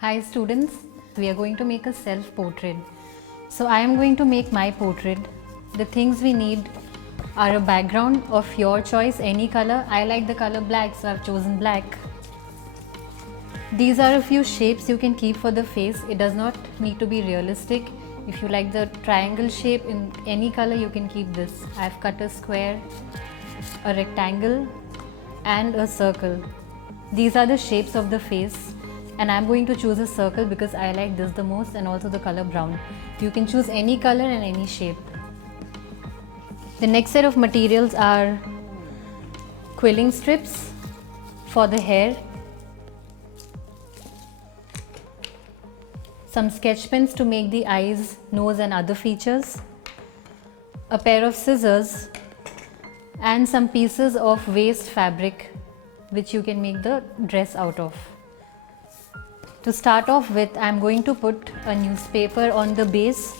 Hi students, we are going to make a self-portrait. So I am going to make my portrait. The things we need are a background of your choice, any color. I like the color black, so I've chosen black. These are a few shapes you can keep for the face. It does not need to be realistic. If you like the triangle shape in any color, you can keep this. I've cut a square, a rectangle and a circle. These are the shapes of the face, and I'm going to choose a circle because I like this the most, and also the color brown. You can choose any color and any shape. The next set of materials are quilling strips for the hair, some sketch pens to make the eyes, nose and other features, a pair of scissors and some pieces of waste fabric which you can make the dress out of. To start off with, I am going to put a newspaper on the base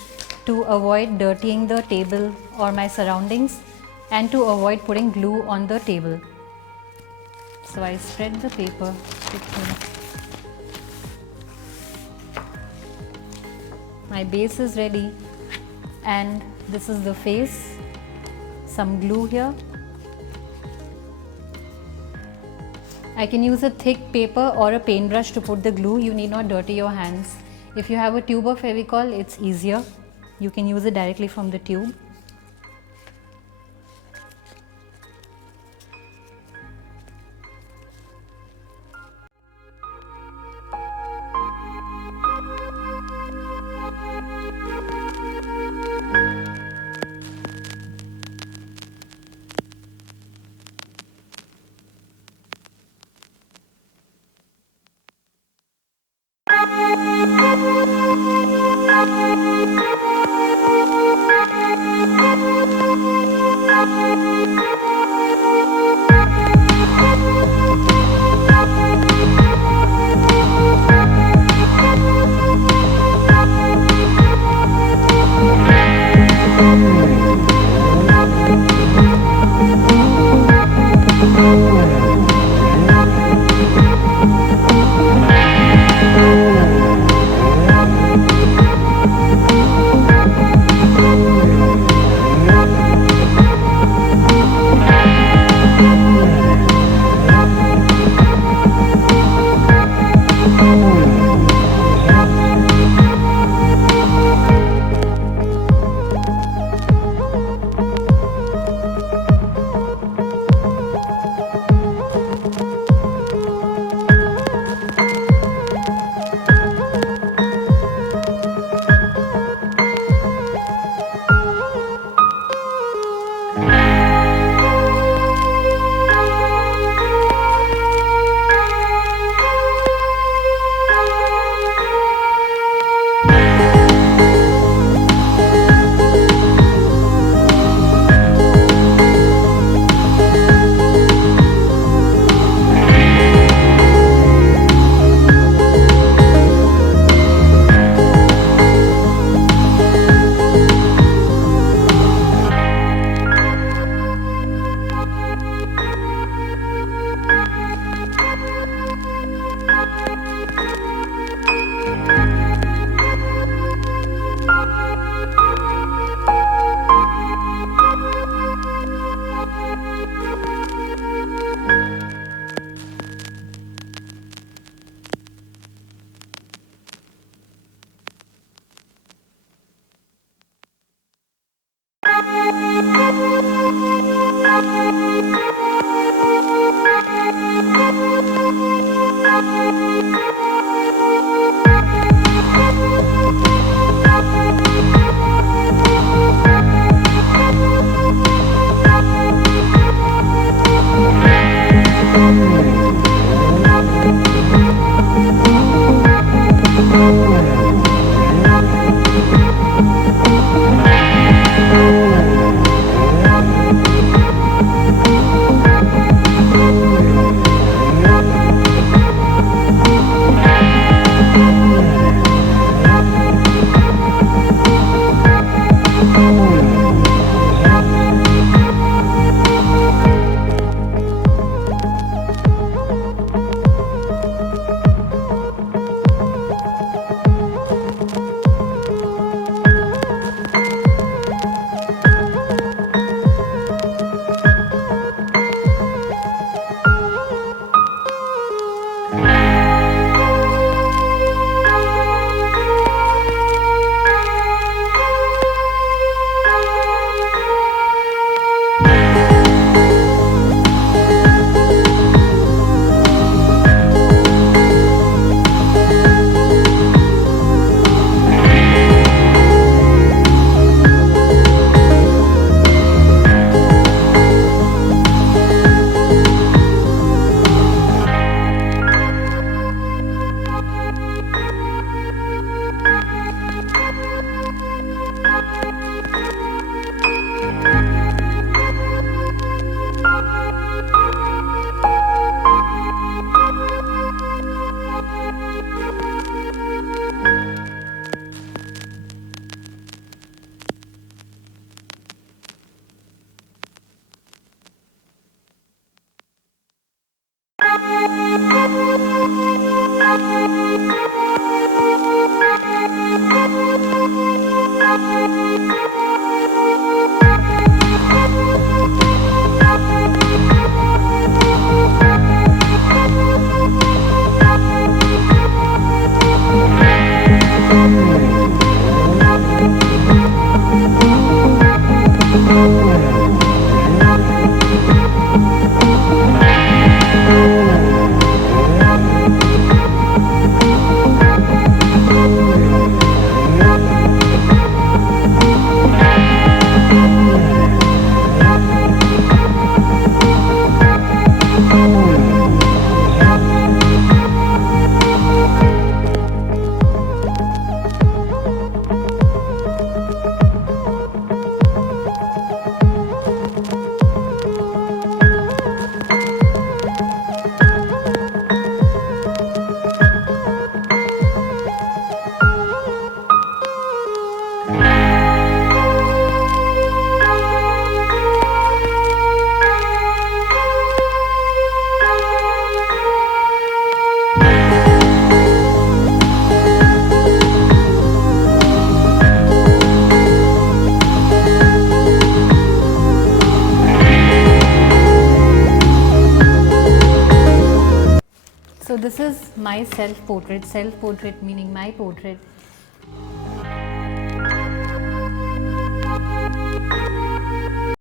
to avoid dirtying the table or my surroundings and to avoid putting glue on the table. So I spread the paper between. My base is ready and this is the face. Some glue here. I can use a thick paper or a paintbrush to put the glue. You need not dirty your hands. If you have a tube of Fevicol, it's easier. You can use it directly from the tube. So this is my self-portrait meaning my portrait